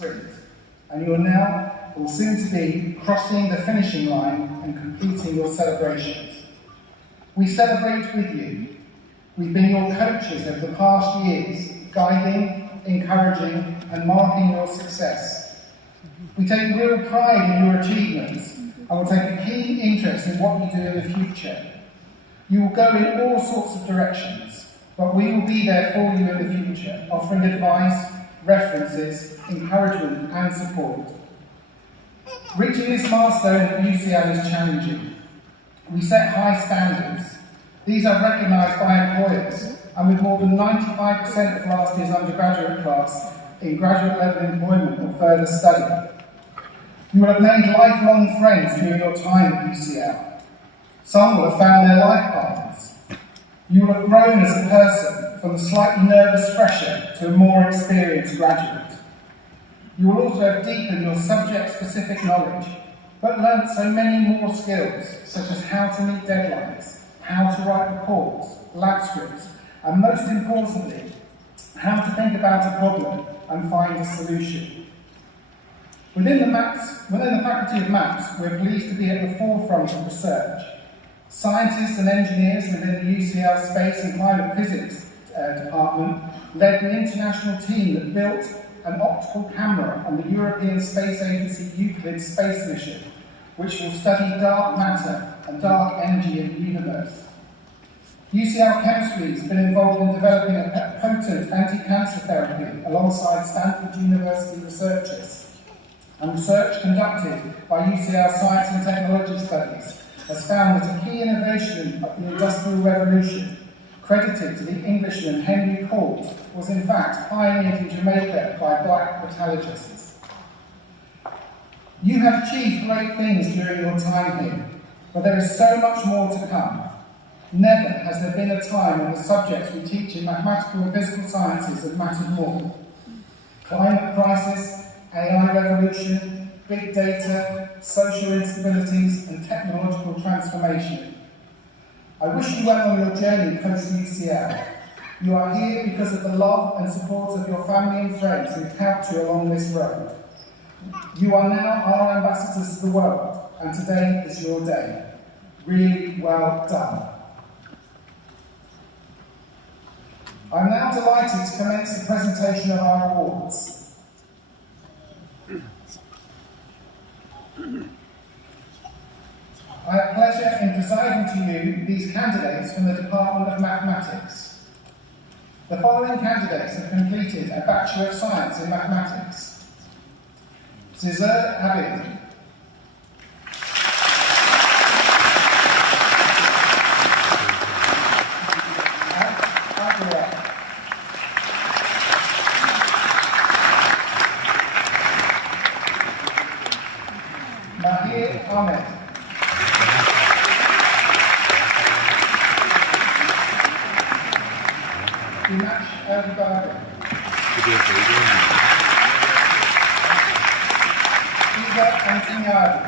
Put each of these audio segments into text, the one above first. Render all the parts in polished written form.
sprint, and you are now, or soon to be, crossing the finishing line and completing your celebrations. We celebrate with you. We've been your coaches over the past years, guiding, encouraging, and marking your success. We take real pride in your achievements and will take a keen interest in what you do in the future. You will go in all sorts of directions, but we will be there for you in the future, offering advice, references, encouragement, and support. Reaching this milestone at UCL is challenging. We set high standards. These are recognised by employers, and with more than 95% of last year's undergraduate class in graduate level employment or further study. You will have made lifelong friends during your time at UCL. Some will have found their life partners. You will have grown as a person from a slightly nervous fresher to a more experienced graduate. You will also have deepened your subject-specific knowledge, but learnt so many more skills, such as how to meet deadlines, how to write reports, lab scripts, and most importantly, how to think about a problem and find a solution. Within the Faculty of Maths, we're pleased to be at the forefront of research. Scientists and engineers within the UCL Space and Climate Physics department led the international team that built an optical camera on the European Space Agency Euclid space mission, which will study dark matter and dark energy in the universe. UCL Chemistry has been involved in developing a potent anti-cancer therapy alongside Stanford University researchers. And research conducted by UCL Science and Technology Studies has found that a key innovation of the Industrial Revolution, credited to the Englishman Henry Court, was in fact pioneered in Jamaica by black metallurgists. You have achieved great things during your time here, but there is so much more to come. Never has there been a time when the subjects we teach in mathematical and physical sciences have mattered more. Climate crisis, AI revolution, big data, social instabilities, and technological transformation. I wish you well on your journey post-UCL. You are here because of the love and support of your family and friends who helped you along this road. You are now our ambassadors to the world, and today is your day. Really well done. I'm now delighted to commence the presentation of our awards. I have pleasure in presiding to you these candidates from the Department of Mathematics. The following candidates have completed a Bachelor of Science in Mathematics. Cesar Abid. Mahir Ahmed. Dimash Al-Baga. Ida Antinyari.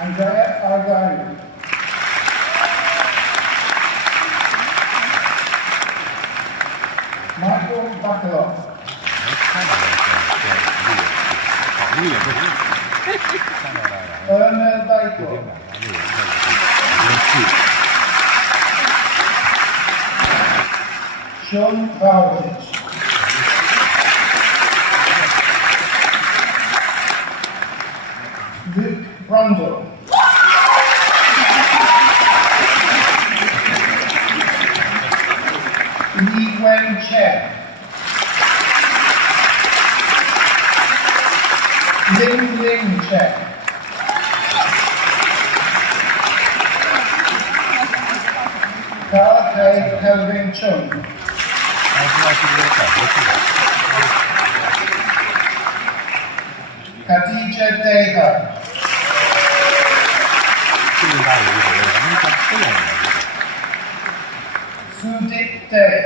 Andrea Argari. Michael Bacalov. Erna Baiko. Sean Bowditch. Luke Brundle. Li Wen Chen. Ling Ling Chen. Ka Hei Kelvin Chung. Khadija Deha. Sudip Day.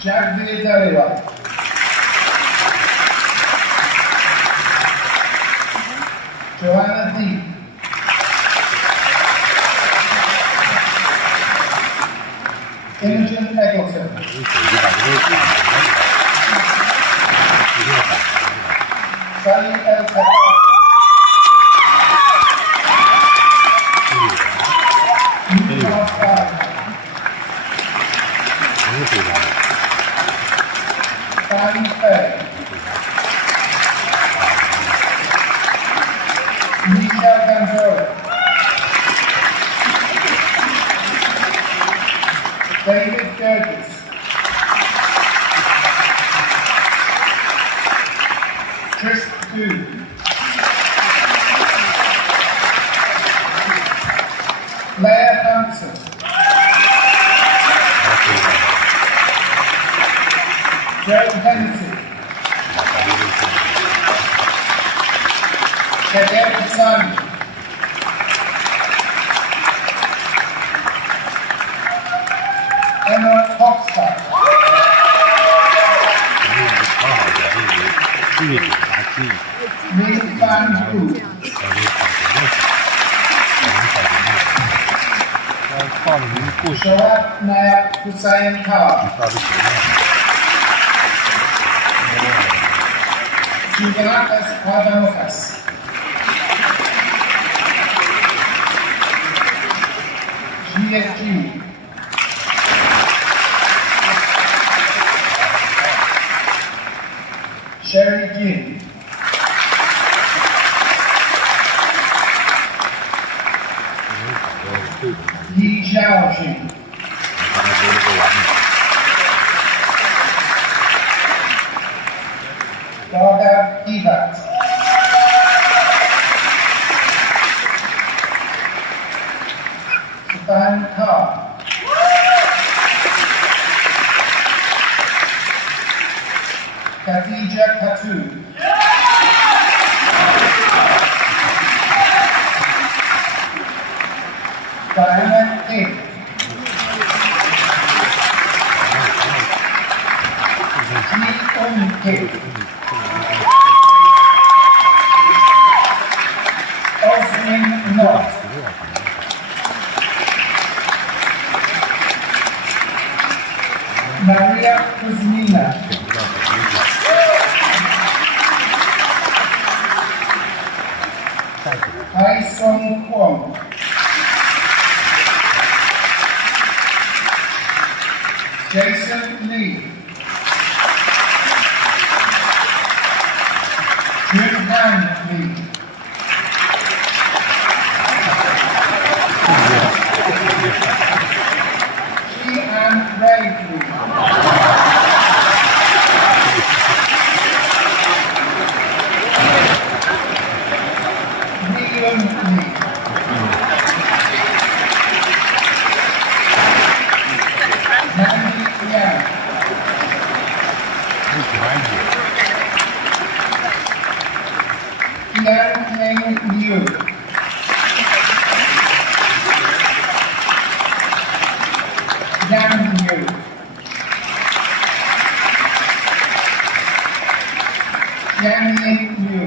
Jagvir Daliwa. Joanna Deep. Imogen Eggleton. Sally L. Pepper. Nina Fry. Fanny Fay. Misha Gandro. David Burgess. Chris Dew. Leah Hampson. Joe Hennessy. Shadet Sani. Emma Hofstad. Min Fan Wu. Shoaib Naya Hussain Khan. Juvenatas Pavanovas. GSG. Sherry Jin. Yi Xiaojun. Dargav Ivat. Sufan Khan. Khadija Khatun. Diana King. Ji Eun King. Osmin Knott. Maria Kuzmina. Hai Song Kwon. Jason Lee. Junhan Lee. Shi-An Ray Lee. William Lee. Mandy Yang. Yan Meng Liu. Yang Liu. Yang Yin Liu.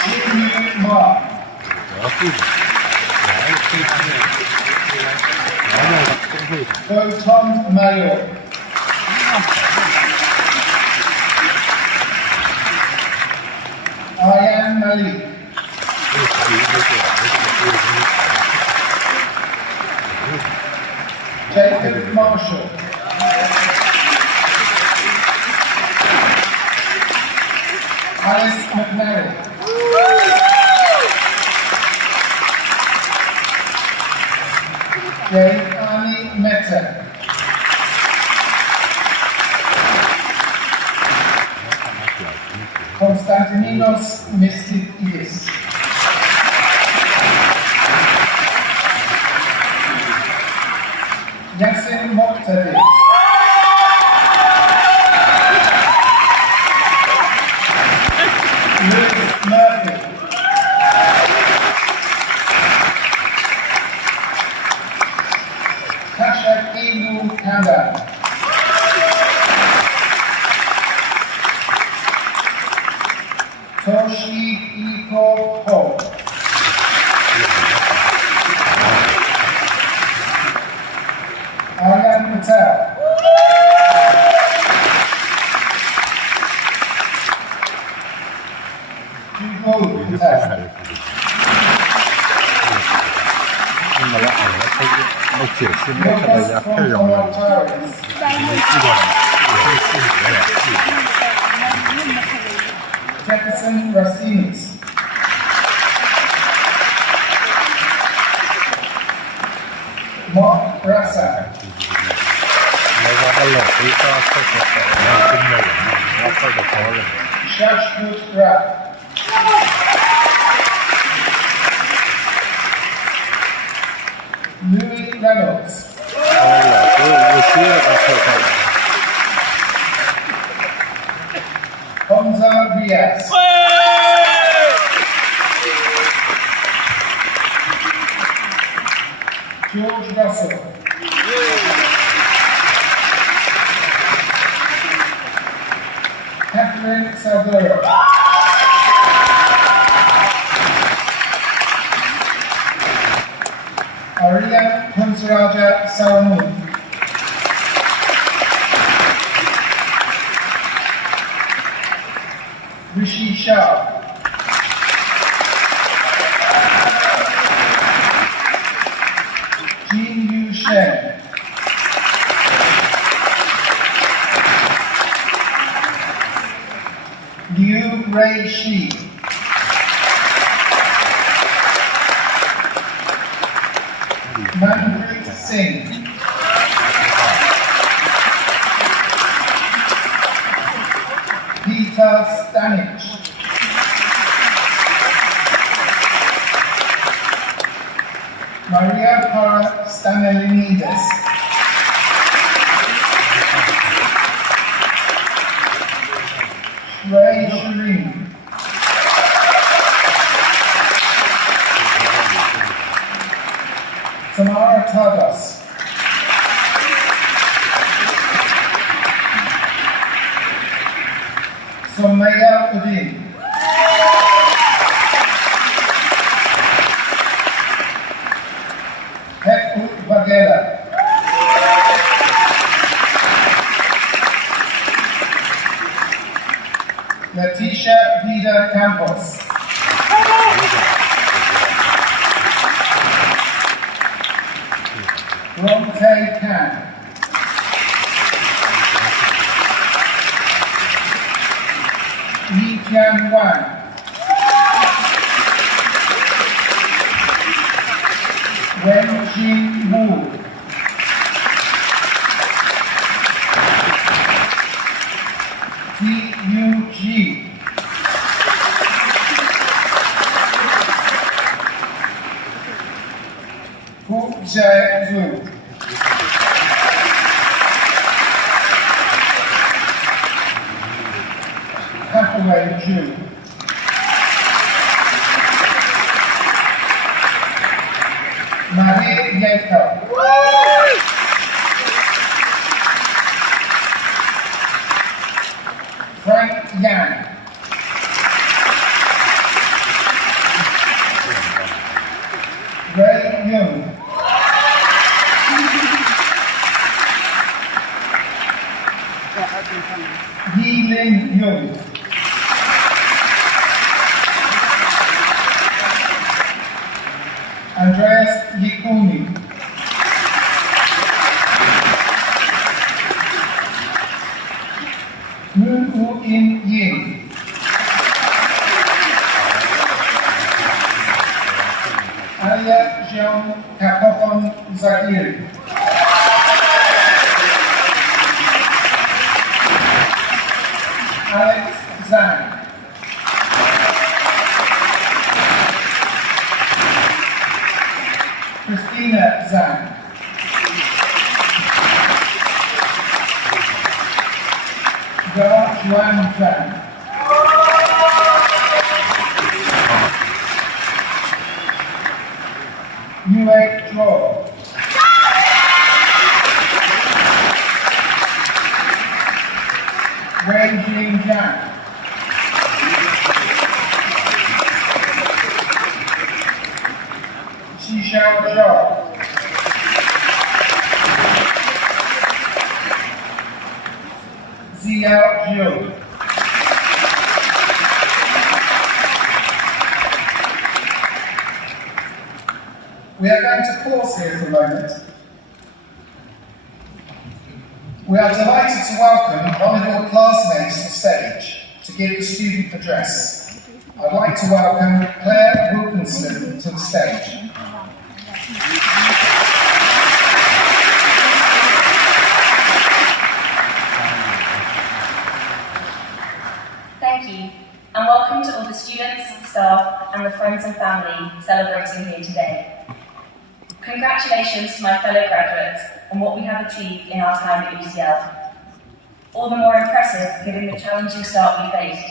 Xin Yu Ma. Bertrand Mayor. Ayan Malik. Jacob Marshall. Alice McNally. Ani Mehta. Konstantinos Mistikidis. Yasin Moqtadi. Lewis Murphy. Tasha Ibu Kanda. Toshi Iko Ho. gold contestant. 那么来俺们他解释那个大家太容易了，没记过来，也是别人记的。Jefferson Racines. Mark Brasser. 那个他老回家快快快，然后跟着人，然后快快跑了。Shashwood Rapp. Louis Reynolds. 哎呀，都有些了，快快。Hamza Riaz. George Russell. Catherine Salvador. Arya Kunsaraja Salamun. Rishi Shah. Jean Yu Shen. Liu Rei Shi. Manpreet Singh. Peter Stanich. Maria Para Stanelinides. Ray Shireen. Tamara Tadas. Somaya Udin. Hekut Vagela. Leticia Vida Campos. Ronte Khan. Yi Jian Wang. Wen Jin Wu. Di Yu Ji. Hu Zhe. Hathaway Zhu. Mahir Yacob. Frank Yang. Ray Young. Yi Lin Young. Andreas Yikuni. Moon Woo In Yin. Alia Jean Kapopon Zahiri. Alex Zhang. Christina Zhang. Juan Zhang. Yue Zhou. Wei Jing Zhang. Xixiao Zhou. Ziao Zhu. We are going to pause here for a moment. We are delighted to welcome one of your classmates to the stage to give the student address. I'd like to welcome Claire Wilkinson to the stage. Thank you, and welcome to all the students, staff, and the friends and family celebrating here today. Congratulations to my fellow graduates on what we have achieved in our time at UCL. All the more impressive given the challenging start we faced.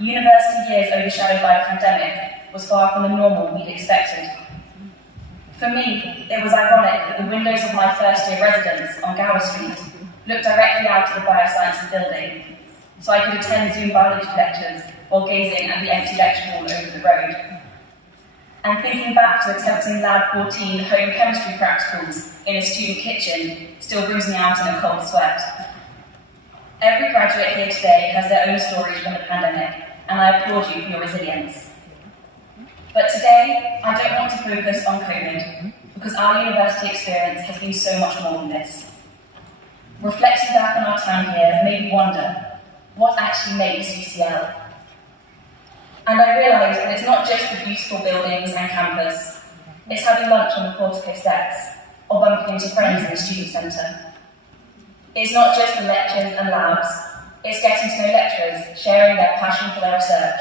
University years overshadowed by a pandemic was far from the normal we'd expected. For me, it was ironic that the windows of my first-year residence on Gower Street looked directly out of the Biosciences building, so I could attend Zoom biology lectures while gazing at the empty lecture hall over the road. And thinking back to attempting Lab 14 home chemistry practicals in a student kitchen still brings me out in a cold sweat. Every graduate here today has their own stories from the pandemic, and I applaud you for your resilience. But today, I don't want to focus on COVID, because our university experience has been so much more than this. Reflecting back on our time here made me wonder, what actually makes UCL? And I realised that it's not just the beautiful buildings and campus, it's having lunch on the portico steps, or bumping into friends in the student centre. It's not just the lectures and labs, it's getting to know lecturers, sharing their passion for their research.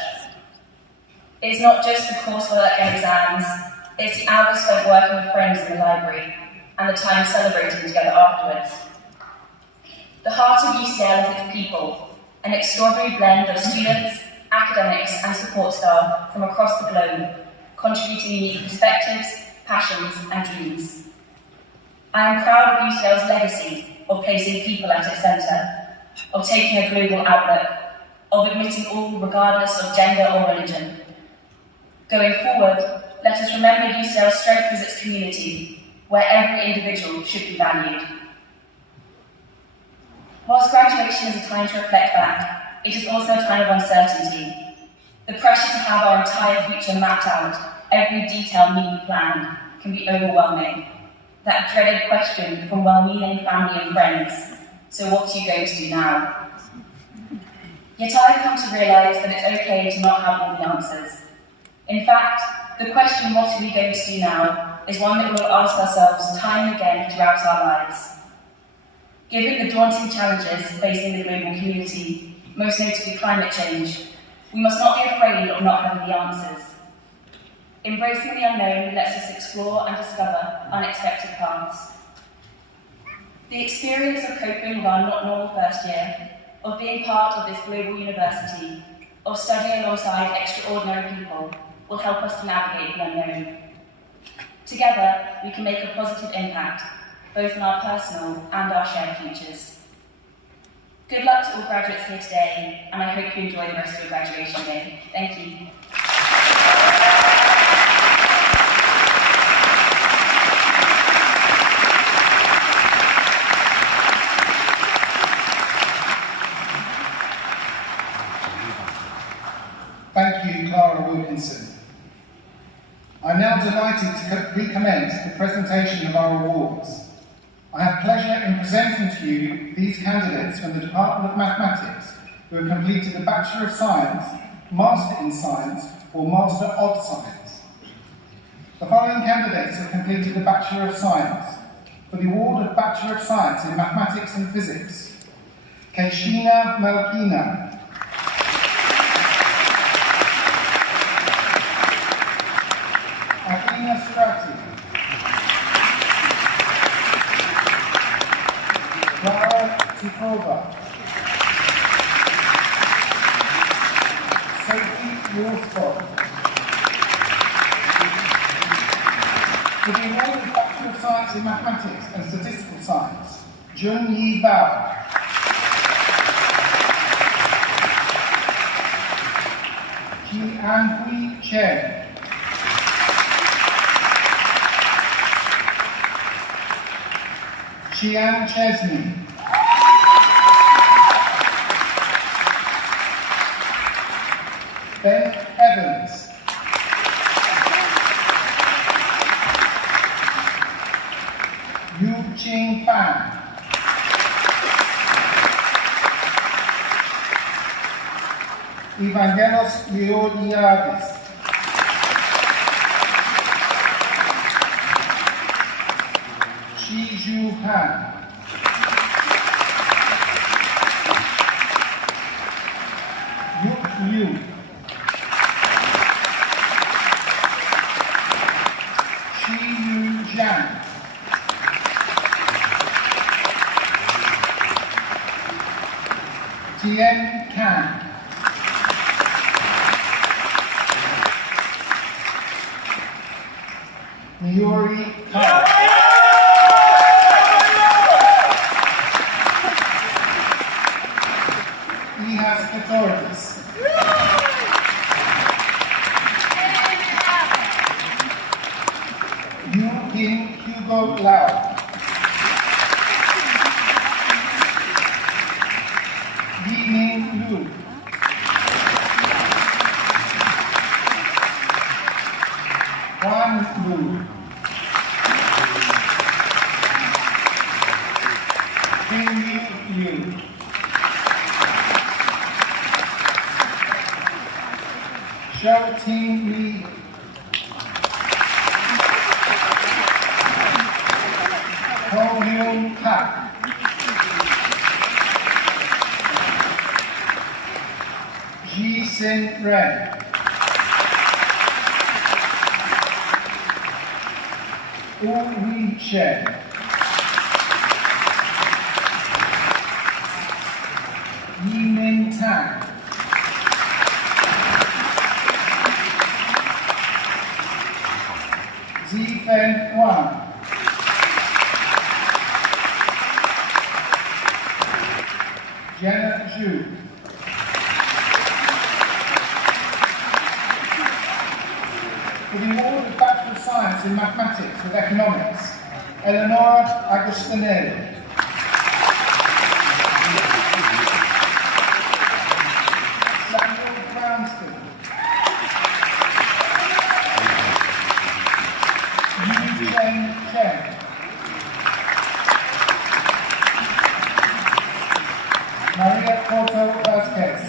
It's not just the coursework and exams, it's the hours spent working with friends in the library, and the time celebrating together afterwards. The heart of UCL is its people, an extraordinary blend of students, academics and support staff from across the globe, contributing unique perspectives, passions and dreams. I am proud of UCL's legacy of placing people at its centre, of taking a global outlook, of admitting all regardless of gender or religion. Going forward, let us remember UCL's strength as its community, where every individual should be valued. Whilst graduation is a time to reflect back, it is also a time of uncertainty. The pressure to have our entire future mapped out, every detail neatly planned, can be overwhelming. That dreaded question from well-meaning family and friends, so what are you going to do now? Yet I have come to realise that it's okay to not have all the answers. In fact, the question, what are we going to do now, is one that we'll ask ourselves time and again throughout our lives. Given the daunting challenges facing the global community, most notably climate change, we must not be afraid of not having the answers. Embracing the unknown lets us explore and discover unexpected paths. The experience of coping with our not normal first year, of being part of this global university, of studying alongside extraordinary people, will help us to navigate the unknown. Together, we can make a positive impact, both in our personal and our shared futures. Good luck to all graduates here today, and I hope you enjoy the rest of your graduation day. Thank you. Thank you, Clara Wilkinson. I'm now delighted to recommence the presentation of our awards. I have pleasure in presenting to you these candidates from the Department of Mathematics who have completed the Bachelor of Science, Master in Science, or Master of Science. The following candidates have completed the Bachelor of Science for the award of Bachelor of Science in Mathematics and Physics: Keshina Malkina, Alina Surati, Clara Tikova, Sophie Worsfold. For the award of Bachelor of Science in Mathematics and Statistical Science, Jun Yi Bao, Ji-An-Hui Chen, Xian Chesney, Ben Evans, Xing Fan. Evangelos Leoniadis. Shi Zhu Han. Yuk Liu. Shi Yu Zhang. Tien Kan. Miori Khan. He has authorities. Yu King Hugo Lau. Li Ming Lu. Juan Lu. King Liu. Shou Ting Li. Ho Hyun Pak. Ji Sin Ren. Wu Wei Chen. Yi Min Tang. Zifen Wang. Jenna Zhu. For the award of Bachelor of Science in Mathematics with Economics, Eleonora Agostinelli. Samuel Brownston. Yu Chen Chen. Maria Porto Vasquez.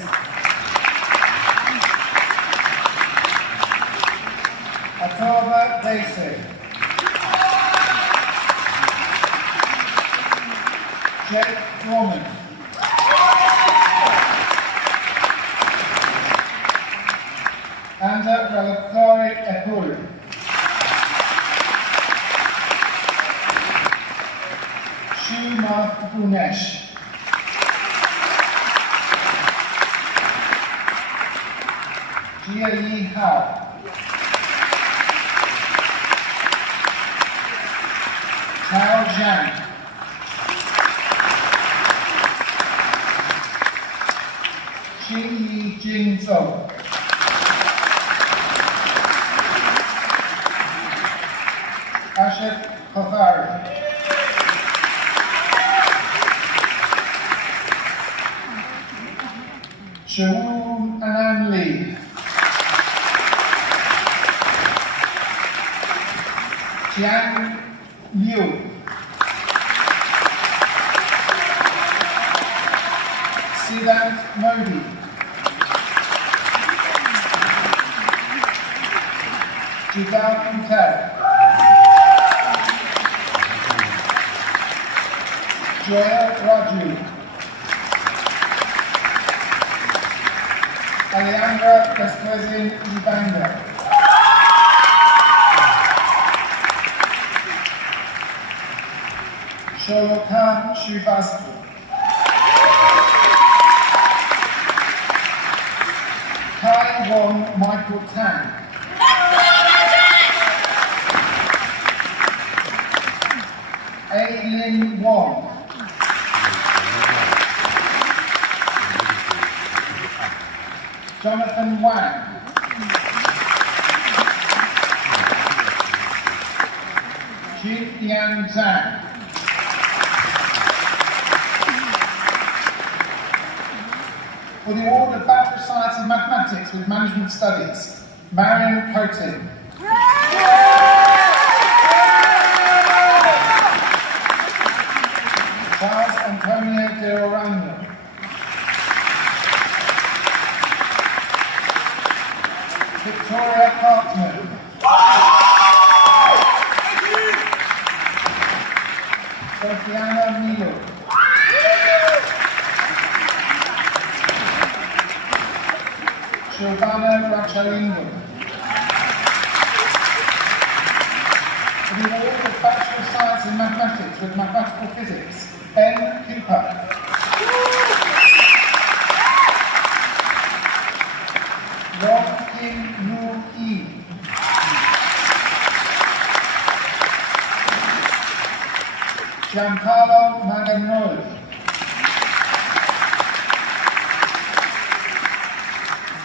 Atova Dese. Jake Norman. Anda Relatori Epuri. Shuma Bunesh. Jia Yi Hao. Tao Zhang. Xing Yi Jing Zhou. Ashok Kofari. Shawu Anan Li. Jiang Liu. Siddhant Modi. Jidal Patel. Joya Raju. Alejandra Desposin Ibanga. Sholokan Shrivastava. Kai Wong Michael Tang. Aileen Wong. Jonathan Wang. Jian Zhang. For the award of Bachelor of Science in Mathematics with Management Studies, Marion Coating. Orano. Victoria Cartman. Sofiana Milo. Giovanna Raccialingo. The award of Bachelor of Science in Mathematics with Mathematical Physics, Ben Cooper. Rob Kim Yu Yi. Giancarlo Magagnoli.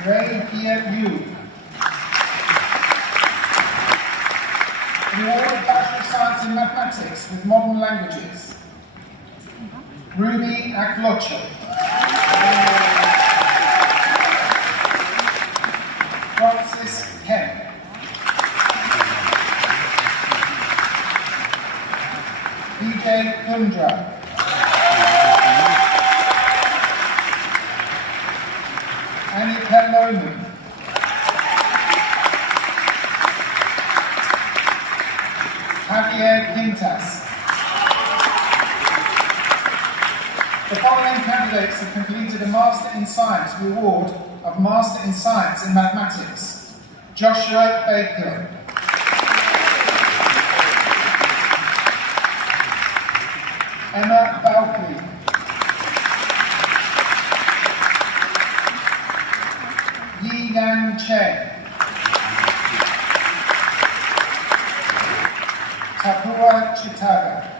Ray Yu. The award of Bachelor of Science in Mathematics with Modern Languages, Ruby Aklocho. Francis Kemp. DJ Kundra. Annika Lohman. Javier Quintas. The following candidates have completed a Master in Science reward of Master in Science in Mathematics. Joshua Baker. Emma Balkley. Yi Yang Chen. Tapua Chitaga.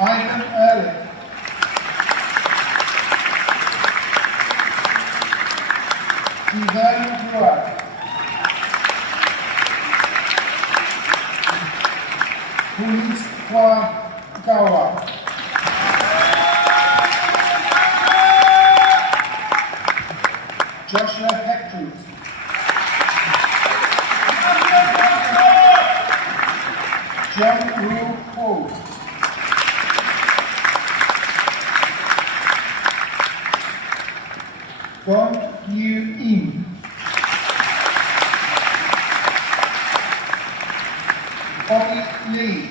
Ivan Ehrlich. Yvonne Brewer. Pulis Gawa. Joshua Heckrute. John Wu Paul. Gong Yu In. Bobby Lee.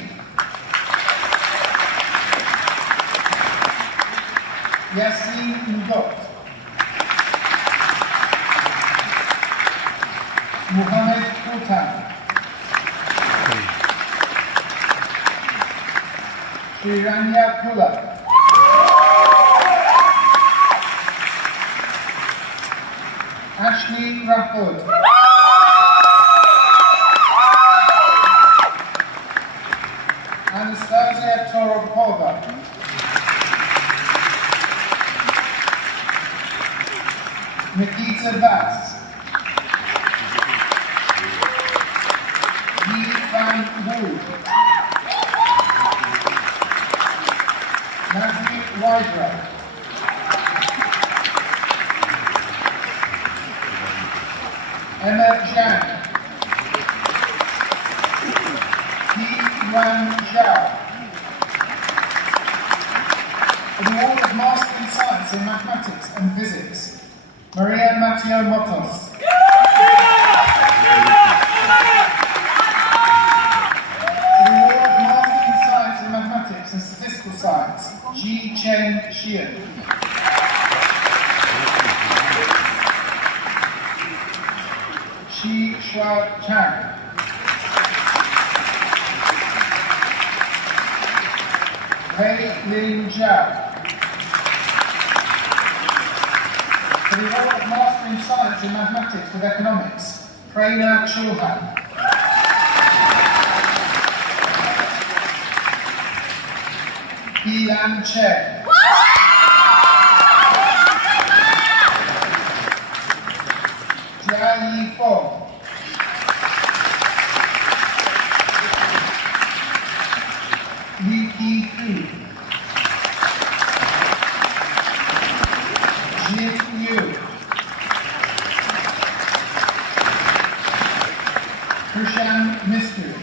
Yasin Ngot. Muhammad Kutan. Sriranya Pula. Ashley Rafford. Anastasia Toropova. Nikita Bass. Yi Fan Wu. Matthew Weidra. Emma Zhang. Yi Yuan Zhao. For the award of Master in Science in Mathematics and Physics, Maria Matteo Motos. For the award of Master in Science in Mathematics and Statistical Science, Ji Chen Xian. Shi Shua Chang. Pei Lin Zhao. For the award of Master in Science in Mathematics with Economics, Prerna Chauhan. Yilan Chen. Jia Yi Feng. Li Yi Fu. Jin Yu. Krishan Mystery.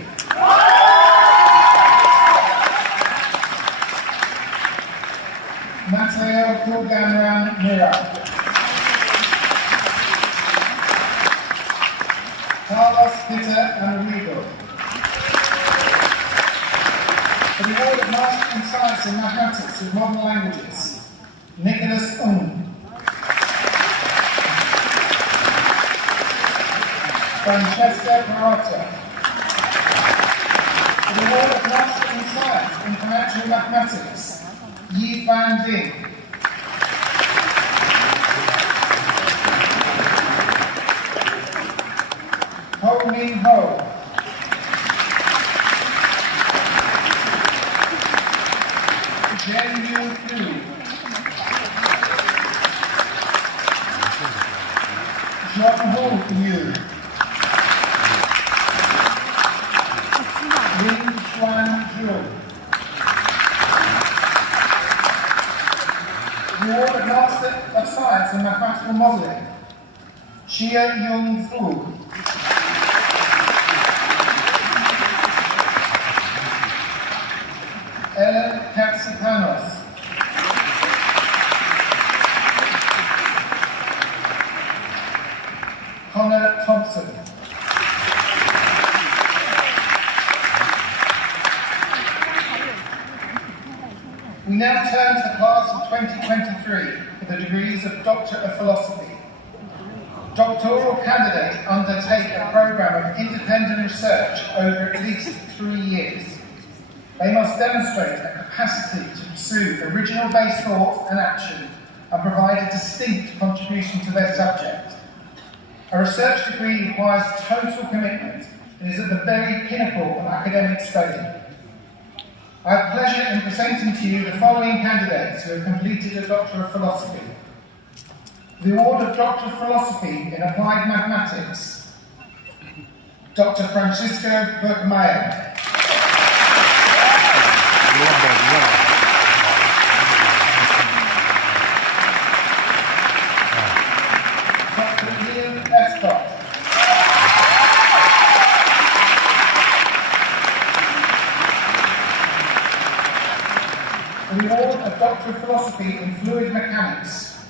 Mathematics with Modern Languages, Nicholas Ung. Francesca Peralta. For the Award of Master in Science in Financial Mathematics, Yi Van Ding. Ho Min Ho. Jen Yu Hu. John Ho Yu. Lin Xuan Zhu. The Award of Master of Science in Mathematical Modelling, Xia Yung Fu. Ellen Katsipanos. Connor Thompson. We now turn to the class of 2023 for the degrees of Doctor of Philosophy. Doctoral candidates undertake a programme of independent research over at least 3 years. They must demonstrate a capacity to pursue original-based thought and action and provide a distinct contribution to their subject. A research degree requires total commitment and is at the very pinnacle of academic study. I have pleasure in presenting to you the following candidates who have completed a Doctor of Philosophy. The Award of Doctor of Philosophy in Applied Mathematics, Dr. Francisco Bergmeyer. Dr. Ian Escott. The Award of Doctor of Philosophy in Fluid Mechanics,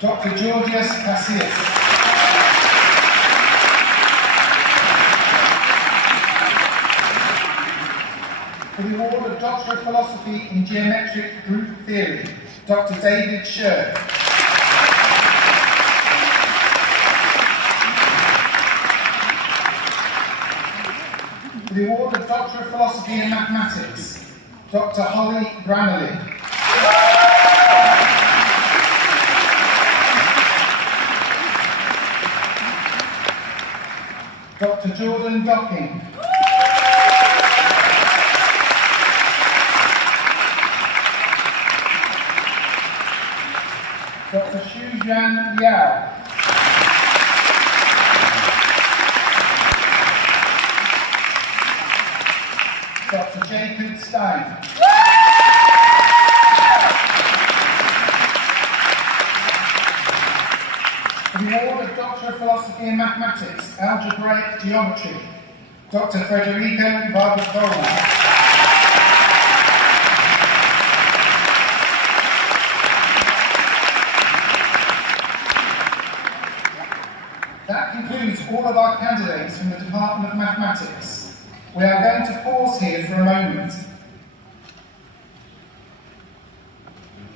Dr. Georgios Cassius. For the Award of Doctor of Philosophy in Geometric Group Theory, Dr. David Sher. For the Award of Doctor of Philosophy in Mathematics, Dr. Holly Bramley. Dr. Jordan Docking. Dr. Shujian Liao. Dr. Jacob Stein. For the Award of Doctor of Philosophy in Mathematics, Algebraic Geometry, Dr. Federico Barbacola. That concludes all of our candidates from the Department of Mathematics. We are going to pause here for a moment.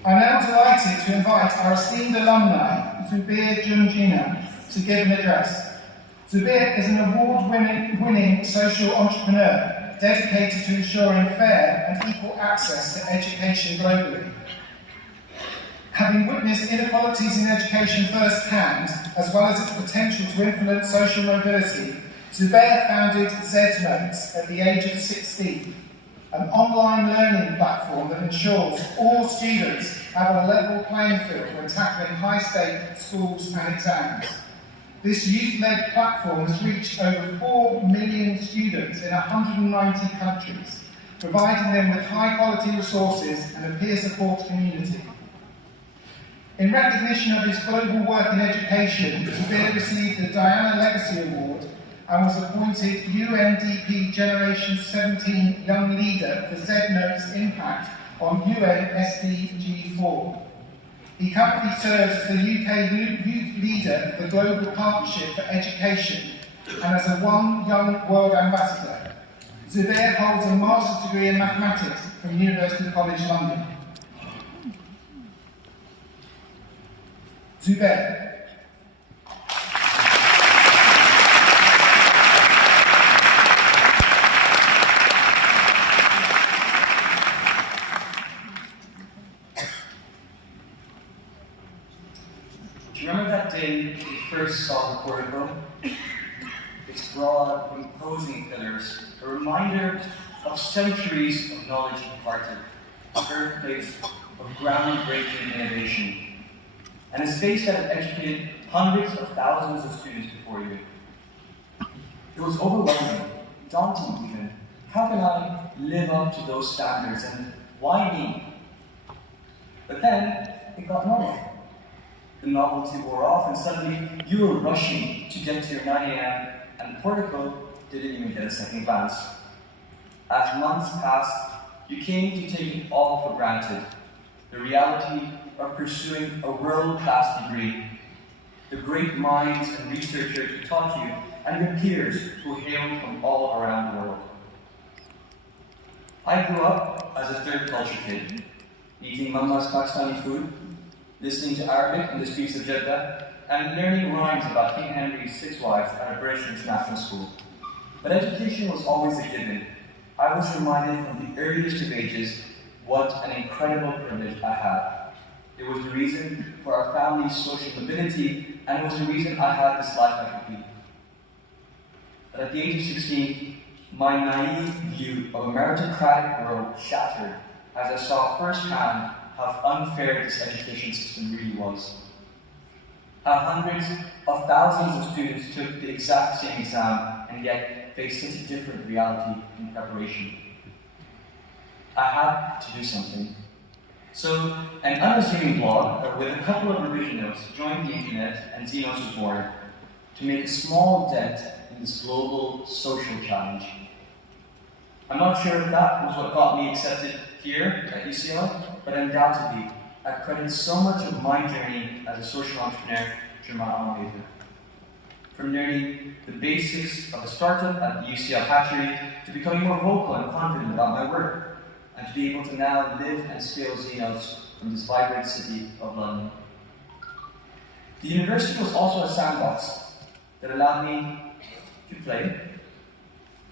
I'm now delighted to invite our esteemed alumni, Zubair Junjina, to give an address. Zubair is an award-winning social entrepreneur dedicated to ensuring fair and equal access to education globally. Having witnessed inequalities in education firsthand, as well as its potential to influence social mobility, Zubair founded Z-Notes at the age of 16, an online learning platform that ensures all students have a level playing field when tackling high-stake schools and exams. This youth-led platform has reached over 4 million students in 190 countries, providing them with high-quality resources and a peer support community. In recognition of his global work in education, Zubair received the Diana Legacy Award and was appointed UNDP Generation 17 Young Leader for Z-Note's impact on UN SDG 4. He currently serves as the UK Youth Leader for the Global Partnership for Education and as a One Young World Ambassador. Zubair holds a master's degree in mathematics from University College London. Zubair. Do you remember that day we first saw the portico? Its broad, imposing pillars, a reminder of centuries of knowledge imparted, the birthplace of groundbreaking innovation, and a space that had educated hundreds of thousands of students before you. It was overwhelming, daunting even. How can I live up to those standards, and why me? But then, it got normal. The novelty wore off, and suddenly you were rushing to get to your 9 a.m., and the portico didn't even get a second glance. As months passed, you came to take it all for granted. The reality of pursuing a world-class degree, the great minds and researchers who taught you, and your peers who hailed from all around the world. I grew up as a third culture kid, eating Mama's Pakistani food, listening to Arabic in the streets of Jeddah, and learning rhymes about King Henry's 6 wives at a British international school. But education was always a given. I was reminded from the earliest of ages what an incredible privilege I had. It was the reason for our family's social mobility, and it was the reason I had this life I could lead. But at the age of 16, my naive view of a meritocratic world shattered as I saw firsthand how unfair this education system really was. How hundreds of thousands of students took the exact same exam and yet faced such a different reality in preparation. I had to do something. So, an unassuming blog with a couple of revision notes joined the internet, and Xenos was born to make a small dent in this global social challenge. I'm not sure if that was what got me accepted here at UCL, but undoubtedly, I credit so much of my journey as a social entrepreneur to my alma mater. From learning the basics of a startup at the UCL hatchery to becoming more vocal and confident about my work, and to be able to now live and scale Xenos from this vibrant city of London. The university was also a sandbox that allowed me to play,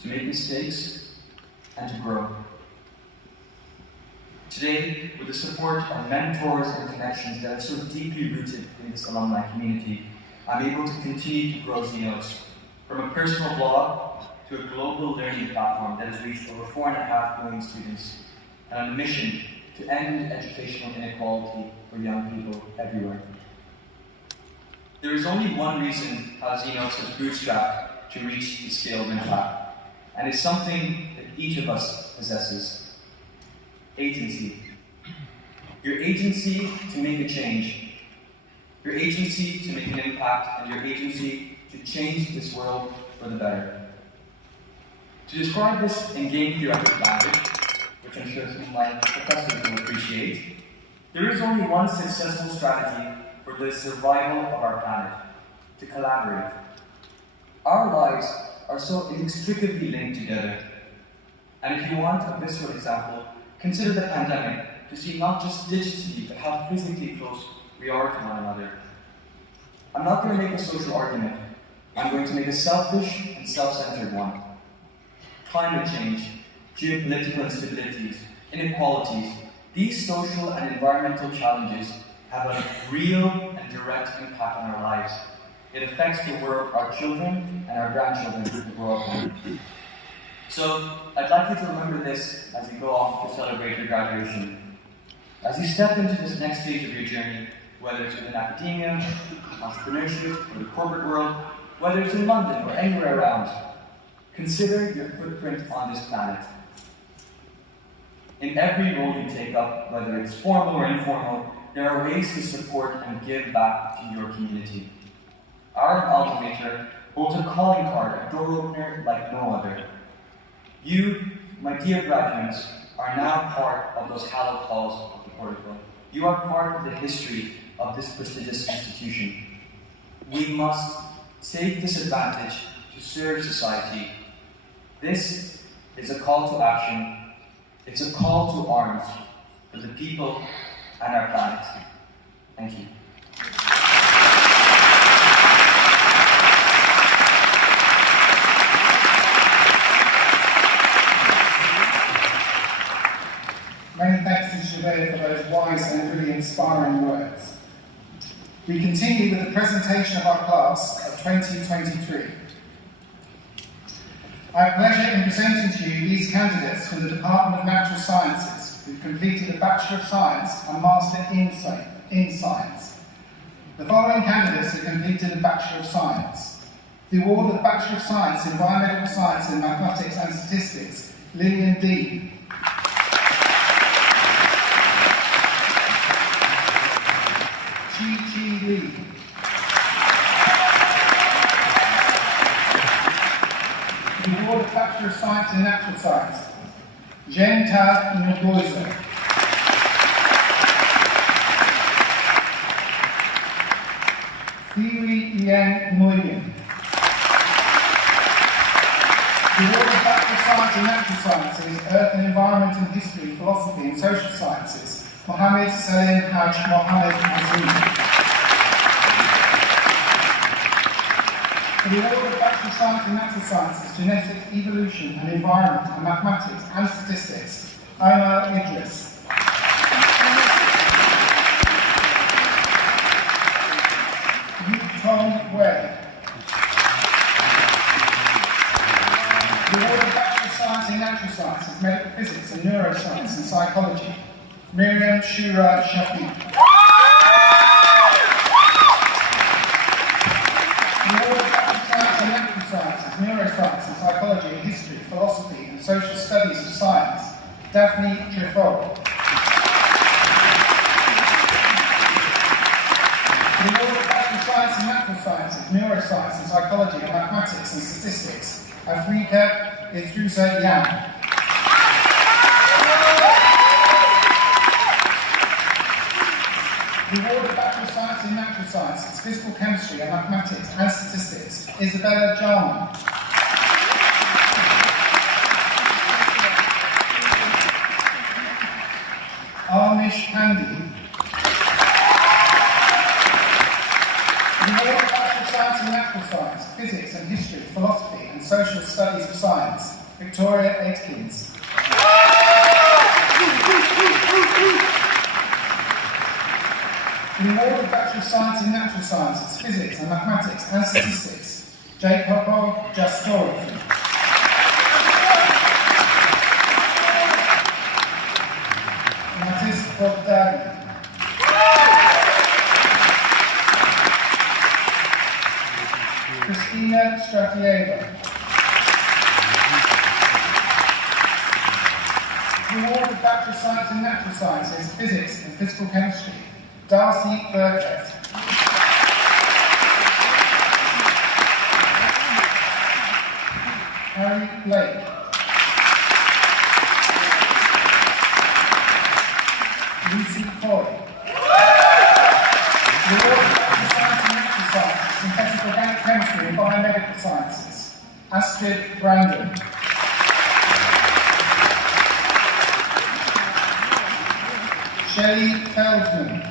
to make mistakes, and to grow. Today, with the support of mentors and connections that are so deeply rooted in this alumni community, I'm able to continue to grow Xenos from a personal blog to a global learning platform that has reached over 4.5 million students, and on a mission to end educational inequality for young people everywhere. There is only one reason how Xenos has bootstrapped to reach the scale of impact, and it's something that each of us possesses. Agency. Your agency to make a change. Your agency to make an impact, and your agency to change this world for the better. To describe this in game theoretic language, which I'm sure some of my professors will appreciate, there is only one successful strategy for the survival of our planet: to collaborate. Our lives are so inextricably linked together. And if you want a visceral example, consider the pandemic to see not just digitally, but how physically close we are to one another. I'm not going to make a social argument. I'm going to make a selfish and self-centered one. Climate change, geopolitical instabilities, inequalities, these social and environmental challenges have a real and direct impact on our lives. It affects the world our children and our grandchildren will grow up in. So, I'd like you to remember this as you go off to celebrate your graduation. As you step into this next stage of your journey, whether it's within academia, entrepreneurship, or the corporate world, whether it's in London or anywhere around, consider your footprint on this planet. In every role you take up, whether it's formal or informal, there are ways to support and give back to your community. Our alma mater holds a calling card, a door opener like no other. You, my dear graduates, are now part of those hallowed halls of the portico. You are part of the history of this prestigious institution. We must take this advantage to serve society. This is a call to action. It's a call to arms for the people and our planet. Thank you. We continue with the presentation of our class of 2023. I have pleasure in presenting to you these candidates from the Department of Natural Sciences who've completed a Bachelor of Science and Master in Science. The following candidates have completed a Bachelor of Science. The award of Bachelor of Science in Biomedical Science and Mathematics and Statistics, Lillian D. Chi Lee. The award of Bachelor of Science in Natural Science, Genta Ngobozo. Thiwi Yang Nguyen. The award of Bachelor of Science in Natural Sciences, Earth and Environment and History, Philosophy and Social Sciences, Mohammed Salim Haj Mohammed Azim. For the award of Bachelor of Science in Natural Sciences, Genetics, Evolution and Environment and Mathematics and Statistics, Omar Idris. Tom Wei. The award of Bachelor of Science in Natural Sciences, Medical Physics and Neuroscience and Psychology, Miriam Shura Shafiq. The award of Bachelor of Science in Natural Sciences, Neuroscience and Psychology and History, Philosophy and Social Studies of Science, Daphne Trifol. The award of Bachelor of Science in Natural Sciences, Neuroscience and Psychology and Mathematics and Statistics, Afrika Idrusa Yang. The award of Bachelor of Science in Natural Sciences, Physical Chemistry and Mathematics and Statistics, Isabella Jarman. Amish Pandey. The award of Bachelor of Science in Natural Science, Physics and History, Philosophy and Social Studies of Science, Victoria Aitkins. The award of Bachelor of Science in Natural Sciences, Physics and Mathematics and Statistics, Jacopo Jastori. Matis Bogdani. Christina Stratieva. The award of Bachelor of Science in Natural Sciences, Physics and Physical Chemistry, Darcy Burkett. Harry Blake. Lucy Coy. The award of Bachelor of Science in Natural Sciences, Synthetic Organic Chemistry and Biomedical Sciences, Astrid Brandon. Shelley Feldman.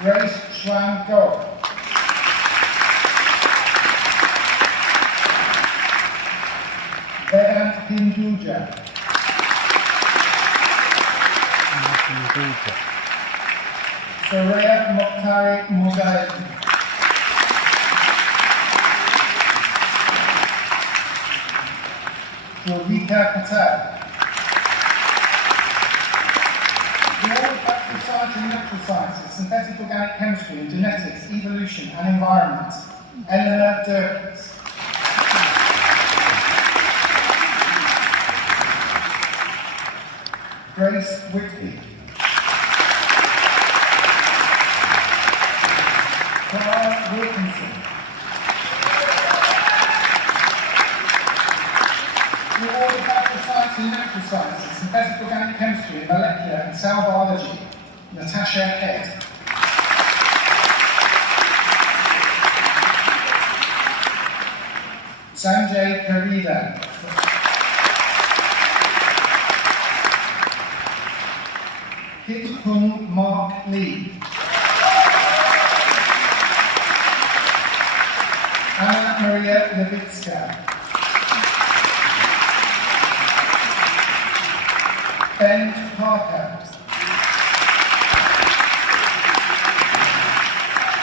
Grace Schwan Gog. Vedant Hinduja. Soraya Mokhtari Mujahideen. Jovita Patel. The award of Bachelor of Science in Natural Sciences, Synthetic Organic Chemistry and Genetics, Evolution and Environment, Eleanor Durkins. Grace Whitby. Clara Wilkinson. The award of Bachelor of Science in Natural Sciences, Synthetic Organic Chemistry and Molecular and Cell Biology, Natasha Head. Sanjay Karida. Kit Hung Mark Lee. Anna Maria Levitska. Ben Parker.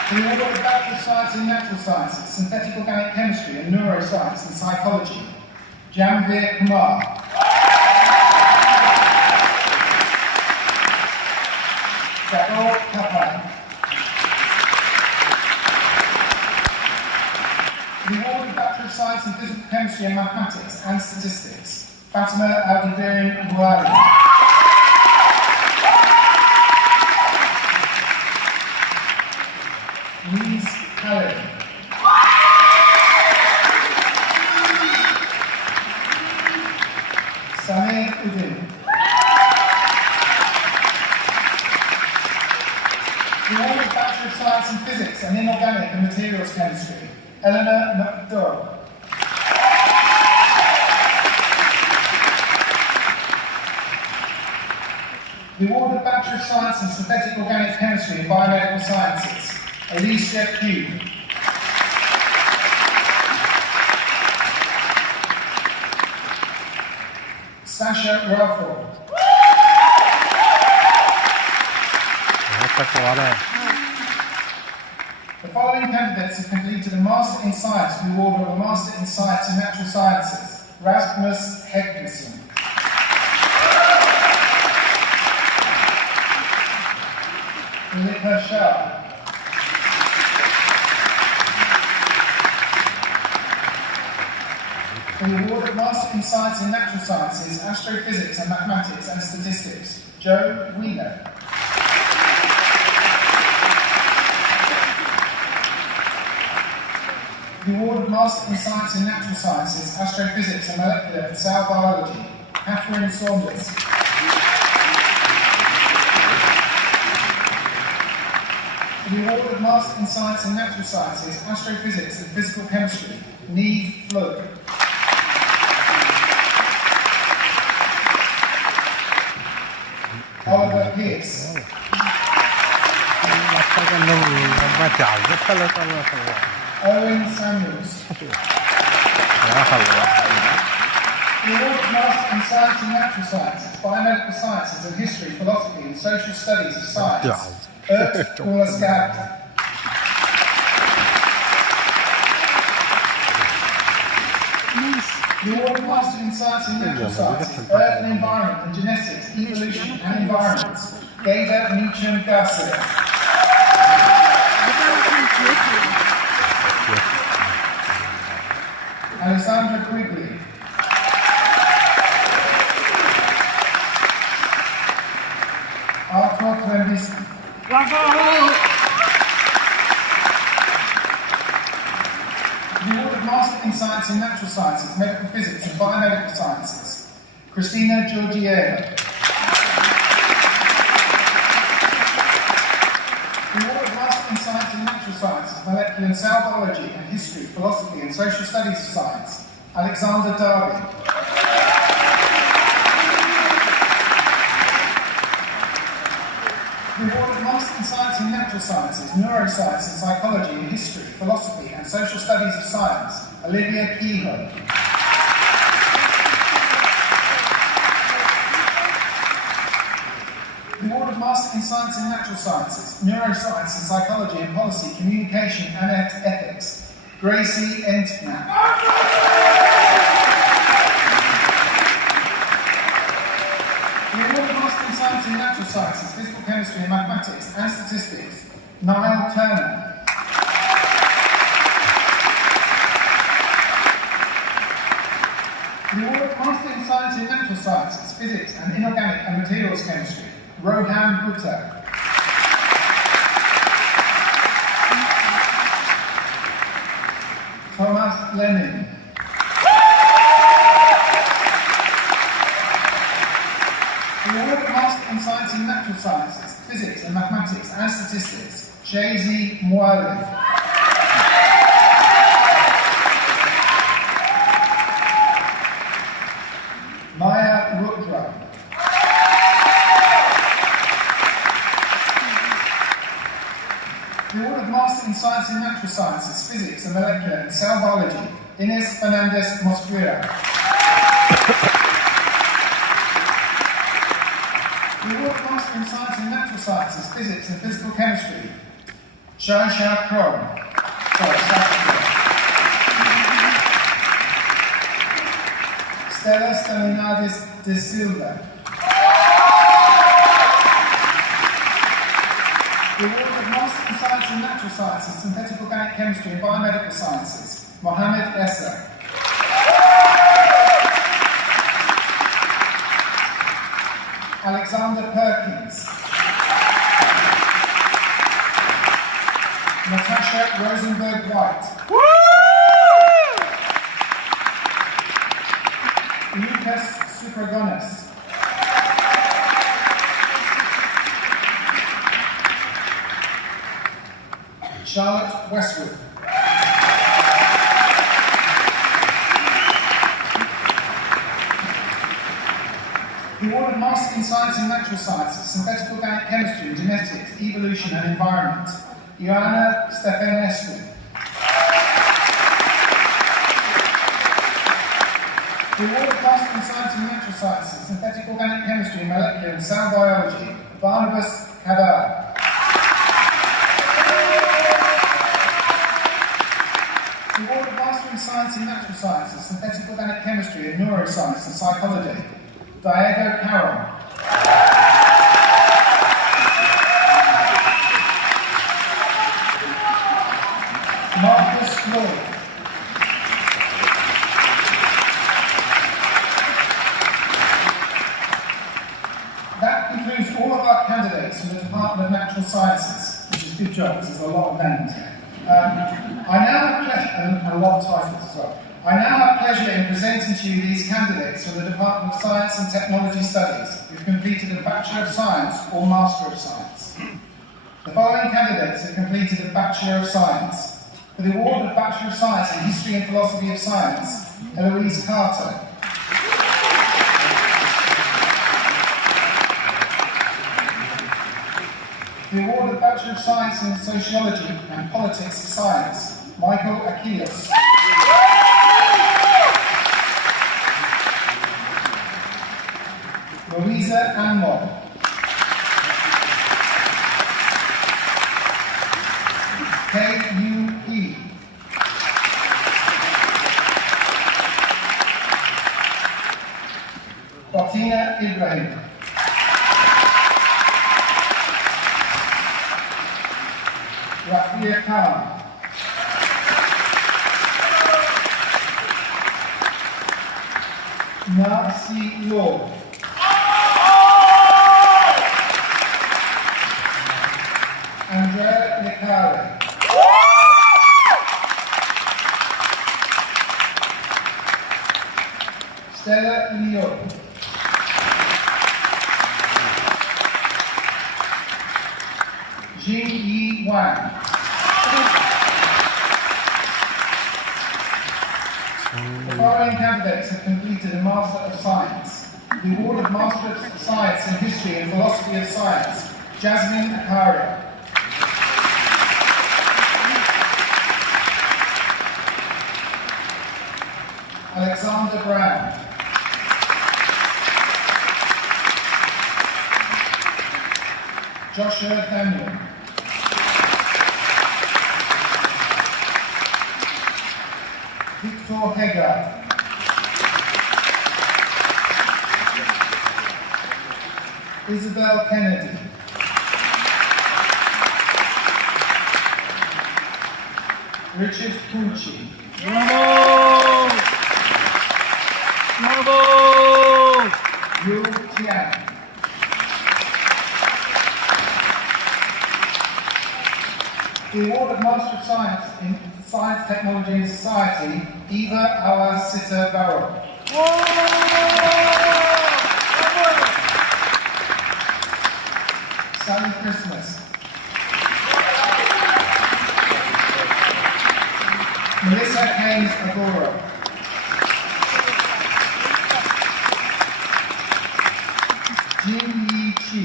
The award of Bachelor of Science in Natural Sciences, Synthetic Organic Chemistry and Neuroscience and Psychology, Jamveer Kumar. Gaurav Kapan. The award of Bachelor of Science in Physical Chemistry and Mathematics and Statistics, Fatima Aldibirin Muali. Louise Kelly. Samir Udin. The award of Bachelor of Science in Physics and Inorganic and Materials Chemistry, Eleanor McDowell. The award of Bachelor of Science in Synthetic Organic Chemistry and Biomedical Sciences, Alicia Pugh. Sasha Ralford. The following candidates have completed a Master in Science in the order of a Master in Science and Natural Sciences, Rasmus Hedvigsen. Philippa Shah. For the award of Master in Science in Natural Sciences, Astrophysics and Mathematics and Statistics, Joe Wheeler. The award of Master in Science in Natural Sciences, Astrophysics and Molecular and Cell Biology, Catherine Saunders. The award of Master in Science in Natural Sciences, Astrophysics and Physical Chemistry, Neve Flood. Oliver Pierce. Owen Samuels. The award of Master in Science and Natural Sciences, Biomedical Sciences and History, Philosophy and Social Studies of Science, Ert Olaskart. The award of Master in Science and Natural Sciences, Earth and Environment and Genetics, Evolution and Environments, Geda Meacham Garcia. Alessandra Quigley. Arthur Clembisky. The award of Master in Science and Natural Sciences, Medical Physics and Biomedical Sciences, Christina Georgieva. The award of Master in Science and Natural Sciences, Molecular and Cell Biology and History, Philosophy and Social Studies of Science, Alexander Darby. The award of Master in Science and Natural Sciences, Neuroscience and Psychology and History, Philosophy and Social Studies of Science, Olivia Kehoe. The award of Master in Science and Natural Sciences, Neuroscience and Psychology and Policy, Communication and Ethics, Gracie Entman. The award of Master in Science and Natural Sciences, Physical Chemistry and Mathematics and Statistics, Niall Turner. The award of Master in Science and Natural Sciences, Physics and Inorganic and Materials Chemistry, Rohan Gupta. Thomas Lennon. The award of Master in Science and Natural Sciences, Physics and Mathematics and Statistics, Jay-Z Mwali. Maya Rudra. The award of Master in Science and Natural Sciences, Physics and Molecular and Cell Biology, Ines Fernandez Mosquera. The award of Master in Science and Natural Sciences, Physics and Physical Chemistry, Shai Kron. Stella Stalinadis de Silva. The award of Master in Science and Natural Sciences, Synthetic Organic Chemistry and Biomedical Sciences, Mohammed Essa. Alexander Perkins. Natasha Rosenberg-White. Lucas Supragonis. Charlotte Westwood. The award of Master in Science and Natural Sciences, Synthetic Organic Chemistry and Genetics, Evolution and Environment, Ioana Stefanescu. The award of Master in Science and Natural Sciences, Synthetic Organic Chemistry and Molecular and Cell Biology, Barnabas Kadar. The award of Master in Science and Natural Sciences, Synthetic Organic Chemistry and Neuroscience and Psychology, Diego Caron. Marcus Lloyd. That concludes all of our candidates from the Department of Natural Sciences, which is a good job, because there's a lot of names. I now have pleasure, and a lot of titles as well. I now have pleasure in presenting to you these candidates from the Department of Science and Technology Studies who've completed a Bachelor of Science or Master of Science. The following candidates have completed a Bachelor of Science. For the award of Bachelor of Science in History and Philosophy of Science, Eloise Carter. The award of Bachelor of Science in Sociology and Politics of Science, Michael Akios. Louisa Anmol. K.U.P. Fatina Ibrahim. Rafia Khan. Narcy Law. Andrea Nicare. Stella Leo. Jing Yi Wang. The following candidates have completed a Master of Science. The award of Master of Science in History and Philosophy of Science, Jasmine Akari. Alexander Brown. Joshua Daniel. Victor Hegard. Isabel Kennedy. Richard Pucci. Bravo! Bravo! Yu Tian. The award of Master of Science in Science, Technology and Society, Eva Awasita Barrow. Sally Christmas. Melissa Haynes Agora. Jin Yi Chi.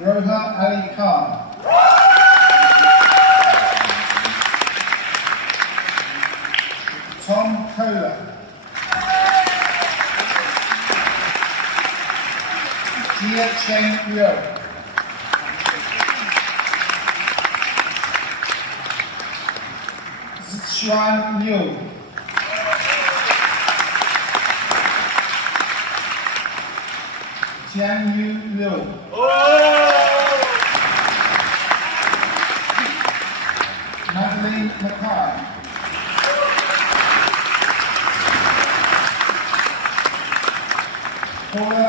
Roha Ali Khan. Tom Kohler. Jia Chen Liu. Xuan Liu. Jian Yu Liu. Madeline Mackay. Paula